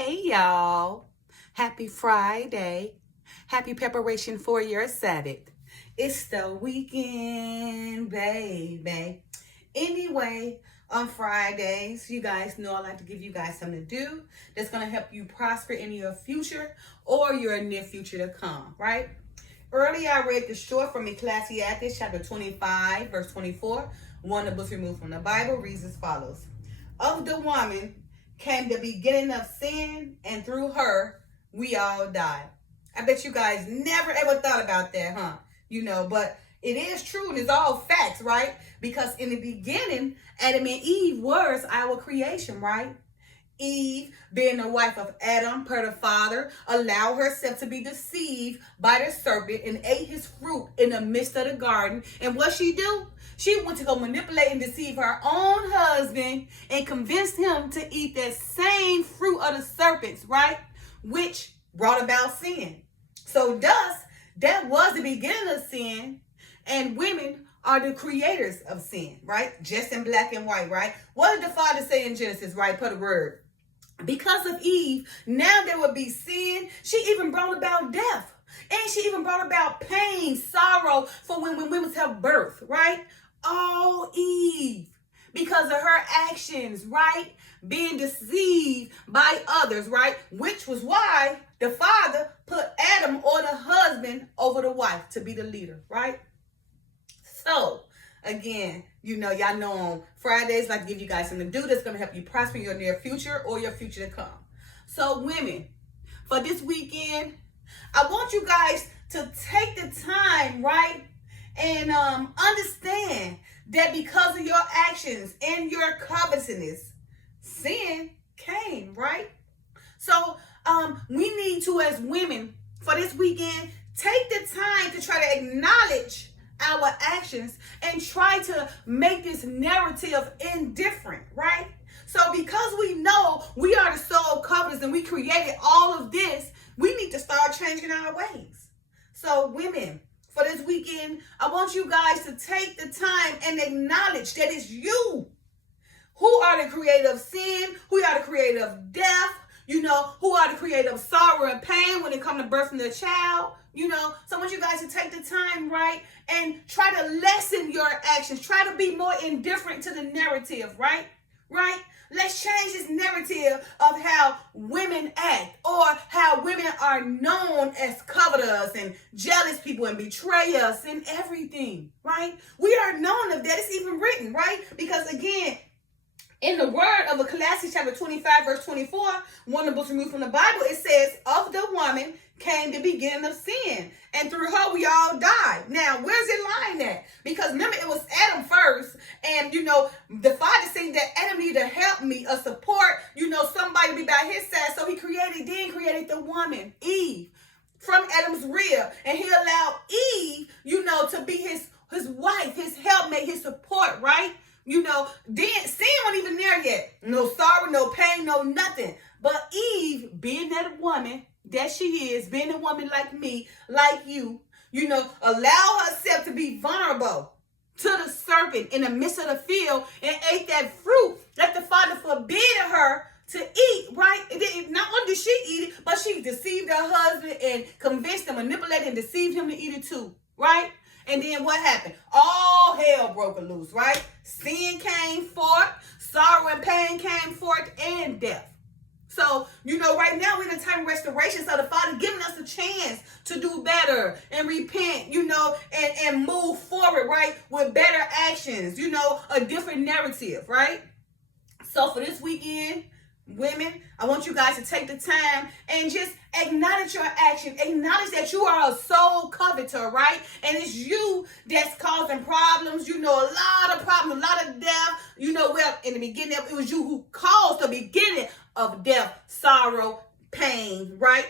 Hey y'all. Happy Friday. Happy preparation for your Sabbath. It's the weekend, baby. Anyway, on Fridays, you guys know I like to give you guys something to do that's going to help you prosper in your future or your near future to come, right? Earlier, I read the short from Ecclesiastes chapter 25, verse 24. One of the books removed from the Bible reads as follows. Of the woman came the beginning of sin, and through her, we all died. I bet you guys never ever thought about that, huh? But it is true and it's all facts, right? Because in the beginning, Adam and Eve was our creation, right? Eve, being the wife of Adam per the father, allowed herself to be deceived by the serpent and ate his fruit in the midst of the garden. And what she do? She went to go manipulate and deceive her own husband and convinced him to eat that same fruit of the serpents, right? Which brought about sin. So thus, that was the beginning of sin, and women are the creators of sin, right? Just in black and white, right? What did the Father say in Genesis, right? Per the word. Because of Eve, now there would be sin. She even brought about death. And she even brought about pain, sorrow for when women have birth, right? Oh, Eve. Because of her actions, right? Being deceived by others, right? Which was why the father put Adam or the husband over the wife to be the leader, right? So, again, y'all know on Fridays, I like to give you guys something to do that's going to help you prosper in your near future or your future to come. So, women, for this weekend, I want you guys to take the time, right, and understand that because of your actions and your covetousness, sin came, right? So, we need to, as women, for this weekend, take the time to try to acknowledge our actions and try to make this narrative indifferent, right? So because we know we are the sole covetous and we created all of this, we need to start changing our ways. So women, for this weekend, I want you guys to take the time and acknowledge that it's you who are the creator of sin, who are the creator of death, who are the creator of sorrow and pain when it comes to birthing a child. So I want you guys to take the time, right, and try to lessen your actions. Try to be more indifferent to the narrative, right? Let's change this narrative of how women act or how women are known as covetous and jealous people and betray us and everything, right? We are known of that. It's even written, right? Because again, in the word of Ecclesiastes chapter 25, verse 24, one of the books removed from the Bible, it says, of the woman came the beginning of sin, and through her we all died. Now, where's it lying at? Because remember, it was Adam first, and the Father saying that Adam needed help me, a support, somebody to be by his side. So he created the woman, Eve, from Adam's rib, and he allowed Eve, to be his wife, his helpmate, his support, right? Then sin wasn't even there yet. No sorrow, no pain, no nothing. But Eve, being that woman that she is, being a woman like me, like you, allow herself to be vulnerable to the serpent in the midst of the field and ate that fruit that the Father forbid her to eat, right? Not only did she eat it, but she deceived her husband and convinced him, manipulated and deceived him to eat it too, right? And then what happened? All hell broke loose, right? Sin came forth, sorrow and pain came forth, and death. So, right now we're in a time of restoration. So the Father giving us a chance to do better and repent, and move forward, right? With better actions, a different narrative, right? So for this weekend, women, I want you guys to take the time and just acknowledge your action. Acknowledge that you are a soul coveter, right? And it's you that's causing problems. A lot of problems, a lot of death. Well, in the beginning, it was you who caused the beginning of death, sorrow, pain, right?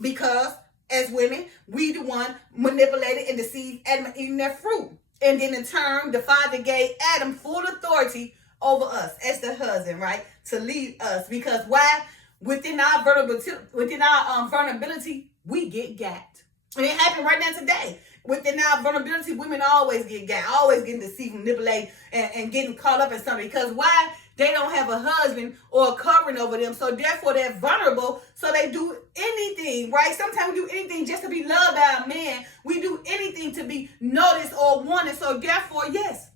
Because as women, we the one manipulated and deceived Adam eating their fruit. And then in turn, the Father gave Adam full authority over us as the husband, right? To lead us. Because why? Within our vulnerability, we get gapped. And it happened right now today. Within our vulnerability, women always get gapped, always getting deceived, manipulated, and getting caught up in something. Because why? they don't have a husband or a covering over them. So therefore they're vulnerable. So they do anything, right? Sometimes we do anything just to be loved by a man. We do anything to be noticed or wanted. So therefore, yes,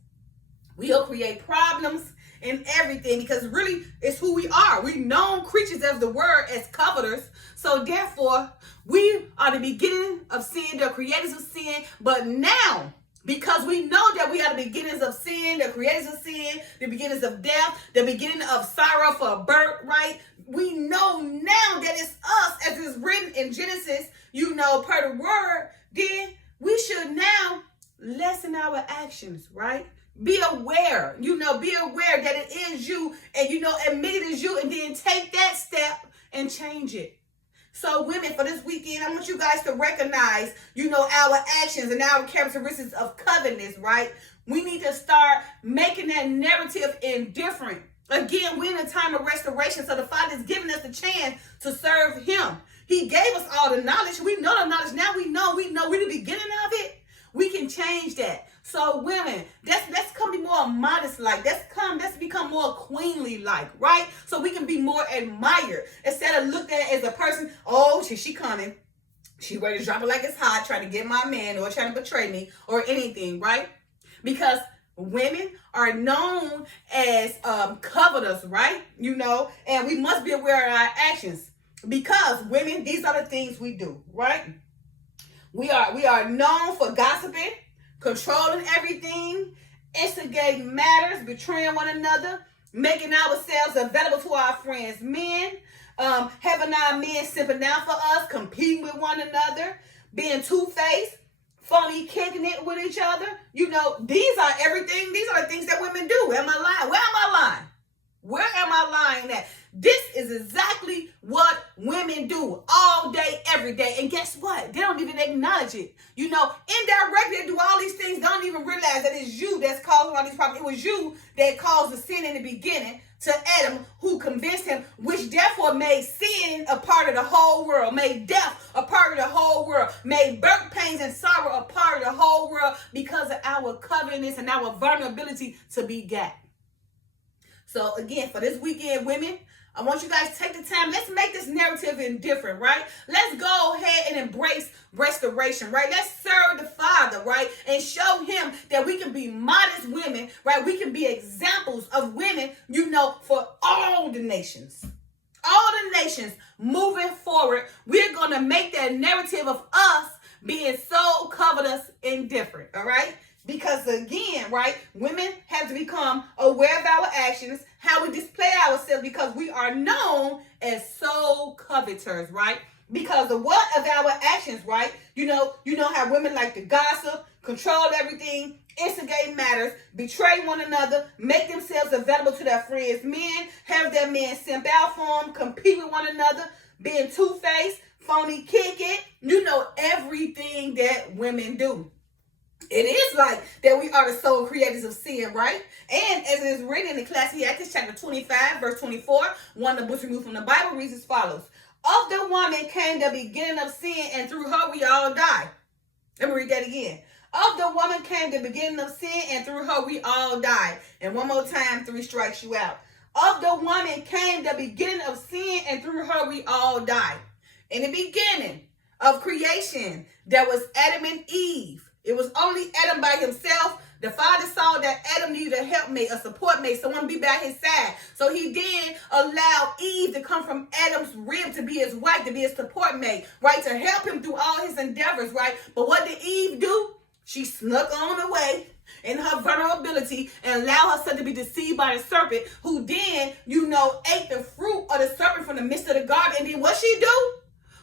we'll create problems and everything, because really it's who we are. We known creatures of the word as coveters. So therefore, we are the beginning of sin, the creators of sin. But now, because we know that we are the beginnings of sin, the creators of sin, the beginnings of death, the beginning of sorrow for birth, right? We know now that it's us, as it's written in Genesis, per the word. Then we should now lessen our actions, right? Be aware, be aware that it is you, and, admit it is you, and then take that step and change it. So women, for this weekend, I want you guys to recognize, our actions and our characteristics of covetousness, right? We need to start making that narrative indifferent. Again, we're in a time of restoration, so the Father's giving us the chance to serve him. He gave us all the knowledge. We know the knowledge. Now we know we're the beginning of it. We can change that. So women, let's come be more modest-like. Let's become more queenly-like, right? So we can be more admired instead of looked at as a person. Oh, she coming. She ready to drop it like it's hot, trying to get my man or trying to betray me or anything, right? Because women are known as covetous, right? And we must be aware of our actions, because women, these are the things we do, right? We are known for gossiping, controlling everything, instigating matters, betraying one another, making ourselves available to our friends' men, having our men simping down for us, competing with one another, being two-faced, phony, kicking it with each other. These are everything. These are the things that women do. Am I lying? Where am I lying? Where am I lying at? This is exactly what women do all day, every day. And guess what? They don't even acknowledge it. Indirectly, they do all these things, don't even realize that it's you that's causing all these problems. It was you that caused the sin in the beginning to Adam, who convinced him, which therefore made sin a part of the whole world, made death a part of the whole world, made birth pains and sorrow a part of the whole world, because of our covetousness and our vulnerability to beget. So again, for this weekend, women, I want you guys to take the time. Let's make this narrative indifferent, right? Let's go ahead and embrace restoration, right? Let's serve the Father, right? And show him that we can be modest women, right? We can be examples of women, for all the nations. All the nations moving forward. We're going to make that narrative of us being so covetous and different, all right? Because again, right, women have to become aware of our actions, how we display ourselves, because we are known as soul coveters, right? Because of what? Of our actions, right? You know how women like to gossip, control everything, instigate matters, betray one another, make themselves available to their friends' men, have their men simp out for them, compete with one another, being two-faced, phony, kick it. Everything that women do. It is like that we are the sole creators of sin, right? And as it is written in Ecclesiastes chapter 25, verse 24, one of the books removed from the Bible, reads as follows. Of the woman came the beginning of sin, and through her we all die. Let me read that again. Of the woman came the beginning of sin, and through her we all die. And one more time, 3 strikes you out. Of the woman came the beginning of sin, and through her we all die. In the beginning of creation, there was Adam and Eve. It was only Adam by himself. The Father saw that Adam needed a helpmate, a support mate, someone to be by his side. So he then allowed Eve to come from Adam's rib to be his wife, to be his support mate, right? To help him through all his endeavors, right? But what did Eve do? She snuck on away in her vulnerability and allowed herself to be deceived by the serpent, who then, ate the fruit of the serpent from the midst of the garden. And then what she do?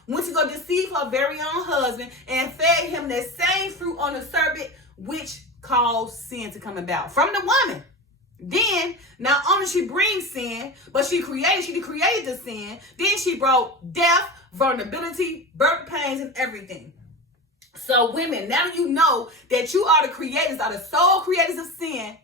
Went to go deceive her very own husband and fed him that same fruit on the serpent, which caused sin to come about from the woman. Then, not only she brings sin, but she created the sin. Then she brought death, vulnerability, birth pains, and everything. So women, now you know that you are the creators, are the sole creators of sin.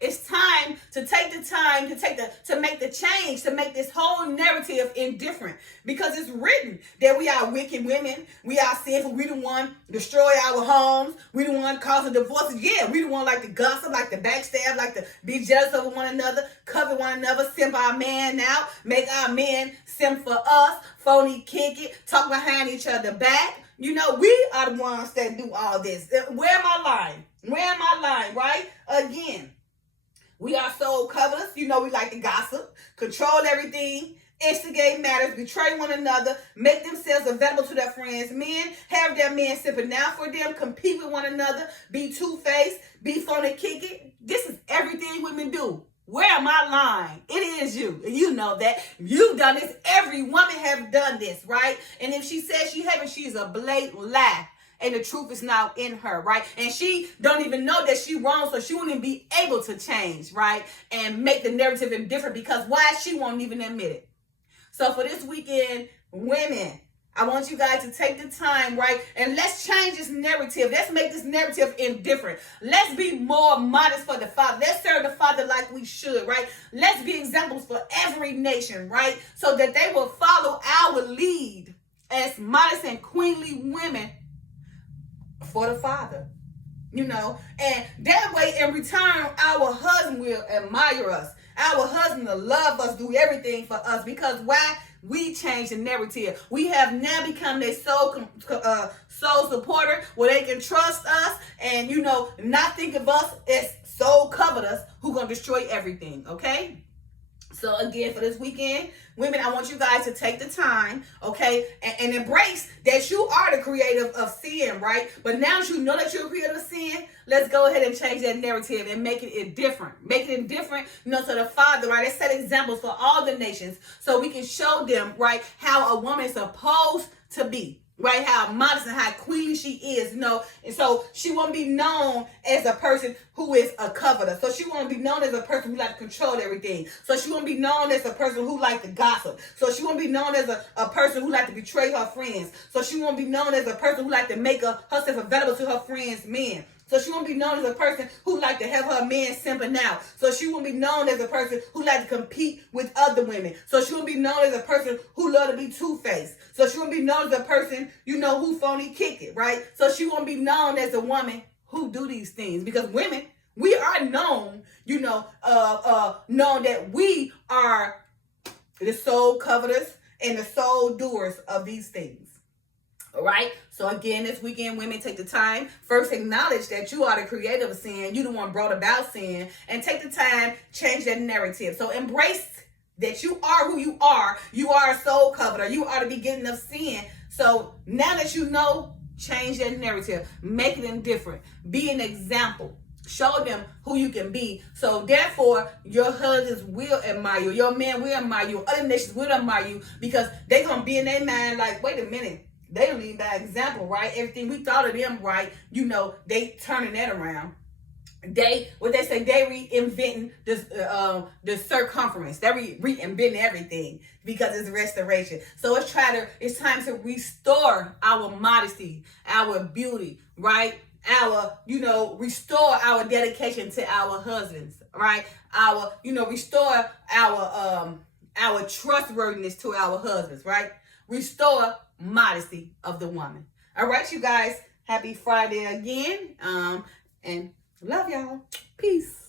It's time to take the time to make the change, to make this whole narrative indifferent. Because it's written that we are wicked women, we are sinful, we the one destroy our homes, we the one causing divorces. Yeah, we the one like to gossip, like to backstab, like to be jealous of one another, cover one another, simp our man out, make our men simp for us, phony kick it, talk behind each other back. You know, we are the ones that do all this. Where am I lying? Where am I lying, right? Again, we are soul covetous. You know, we like to gossip, control everything, instigate matters, betray one another, make themselves available to their friends' men, have their men sipping out for them, compete with one another, be two-faced, be phony kick it. This is everything women do. Where am I lying? It is you. And you know that. You've done this. Every woman have done this, right? And if she says she haven't, she's a blatant lie. And the truth is now in her, right? And she don't even know that she wrong, so she won't even be able to change, right? And make the narrative indifferent, because why? She won't even admit it. So for this weekend, women, I want you guys to take the time, right? And let's change this narrative. Let's make this narrative indifferent. Let's be more modest for the Father. Let's serve the Father like we should, right? Let's be examples for every nation, right? So that they will follow our lead as modest and queenly women for the Father. You know, and that way in return, our husband will admire us. Our husband will love us, do everything for us. Because why? We changed the narrative. We have now become their soul supporter, where they can trust us and, you know, not think of us as soul covetous who gonna destroy everything, okay? So again, for this weekend, women, I want you guys to take the time, okay, and embrace that you are the creator of sin, right? But now that you know that you're a creator of sin, let's go ahead and change that narrative and make it indifferent. Make it indifferent, you know, to the Father, right? Let's set examples for all the nations so we can show them, right, how a woman is supposed to be. Right, how modest and how queenly she is, you know, and so she won't be known as a person who is a coveter. So she won't be known as a person who like to control everything. So she won't be known as a person who like to gossip. So she won't be known as a person who like to betray her friends. So she won't be known as a person who like to make herself available to her friends' men. So she won't be known as a person who like to have her man simping out. So she won't be known as a person who like to compete with other women. So she won't be known as a person who love to be two-faced. So she won't be known as a person, you know, who phony kick it, right? So she won't be known as a woman who do these things. Because women, we are known, you know, known that we are the soul coveters and the soul doers of these things. All right. So again, this weekend, women, take the time. First, acknowledge that you are the creator of sin. You the one brought about sin. And take the time, change that narrative. So embrace that you are who you are. You are a soul coveter. You are the beginning of sin. So now that you know, change that narrative. Make it indifferent. Be an example. Show them who you can be. So therefore, your husbands will admire you. Your men will admire you. Other nations will admire you, because they're going to be in their mind like, wait a minute. They don't need that example, right? Everything we thought of them, right? You know, they turning that around. They reinventing the circumference. They reinventing everything because it's restoration. So it's time to restore our modesty, our beauty, right? Restore our dedication to our husbands, right? Restore our trustworthiness to our husbands, right? Restore modesty of the woman. All right, you guys. Happy Friday again. And love y'all. Peace.